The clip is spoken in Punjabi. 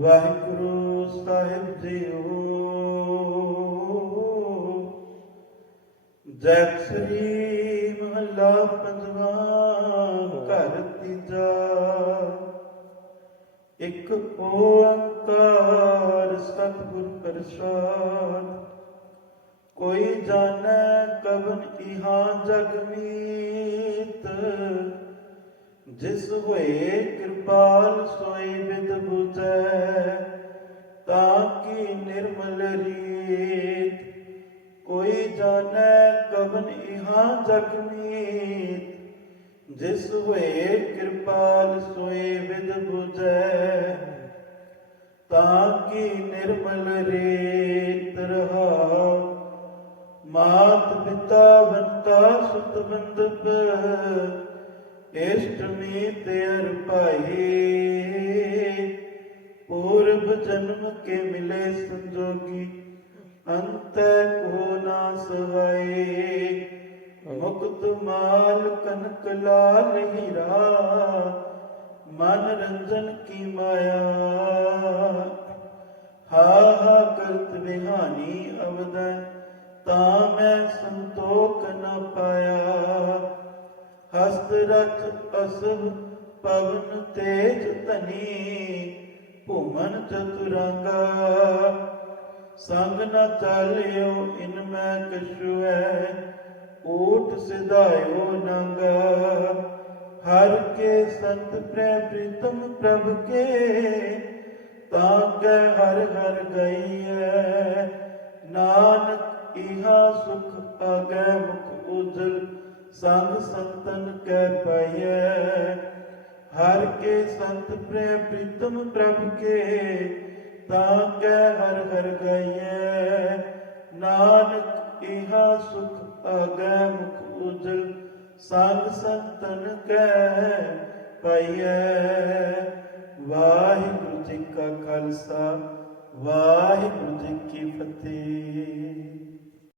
ਵਾਹਿਗੁਰੂ ਸਾਹਿਬ ਜੀਓ। ਜੈ ਸ੍ਰੀ ਮਹਲਾ ਪੰਜਵਾ ਘਰ ਤੀਜਾ। ਇੱਕ ਓੰਕਾਰ ਸਤਿਗੁਰ ਪ੍ਰਸਾਦ। ਕੋਈ ਜਾਣੈ ਕਵਨ ਇਹਾਂ ਜਗ ਮੀਤ। ਜਿਸ ਹੋਏ ਕਿਰਪਾਲ ਸੋਏ ਤਾਂ ਨਿਰਮਲ ਰੀਤ, ਕੋਈ ਜਾਣੈ ਕਵਨ ਇਹਾਂ ਜਗ ਜਿਸ ਹੋਏ ਕਿਰਪਾਲ ਸੋਏ ਵਿਦ ਬੁਝੈ, ਤਾਂ ਕੀ ਨਿਰਮਲ ਰੇਤ ਰਹਾ? ਮਾਤ ਪਿਤਾ ਬੰਤਾ ਸੁਤ ਬੰਦਪ ਇਸ਼ਟਮੀ ਤੇਰ ਭਾਈ। ਜਨਮ ਕੇ ਮਿਲੇ ਸੰਜੋਗੀ, ਅੰਤੈ ਕੋ ਨਾ ਸਹਾਈ ਮੁਕਤ ਮਾਲ ਕਨਕ ਲਾਲ ਹੀਰਾ, ਮਨ ਰੰਜਨ ਕੀ ਮਾਇਆ। ਹਾ ਹਾ ਕਰਤ ਬਿਹਾਨੀ ਅਵਦੈ, ਤਾਂ ਮੈਂ ਸੰਤੋਖ ਨਾ ਪਾਇਆ। ਹਸਤ ਰਥ ਅਸਭ ਪਵਨ ਤੇਜ ਧਨੀ ਭੂਮਨ ਚਤੁਰੰਗਾ। ਸੰਗ ਨ ਚਾਲਿਓ, ਇਨ ਮੈਂ ਕਛੁ ਹੈ ਸਿਧਾਇਓ ਨੰਗਾ। ਹਰ ਕੇ ਸੰਤ ਪ੍ਰੈ ਪ੍ਰੀਤਮ ਪ੍ਰਭ ਕੇ, ਤਾਂ ਕੈ ਹਰ ਹਰ ਗਈਐ। ਨਾਨਕ ਇਹਾ ਸੁਖ ਅਗੈ ਮੁਖ ਉਜਲ ਸੰਗ ਸੰਤਨ ਕੈ ਪਾਈਐ। ਹਰ ਕੇ ਸੰਤ ਪ੍ਰੈ ਪ੍ਰੀਤਮ ਪ੍ਰਭ ਕੇ, ਤਾਂ ਕੈ ਹਰ ਹਰ ਗਈਐ। ਨਾਨਕ ਇਹਾ ਸੁਖ ਅਗੈ ਮੁਖ ਉਜਲ ਸੰਗ ਸੰਤਨ ਕੈ ਪਾਈਐ। ਵਾਹਿਗੁਰੂ ਜੀ ਕਾ ਖਾਲਸਾ, ਵਾਹਿਗੁਰੂ ਜੀ ਕੀ ਫਤਿਹ।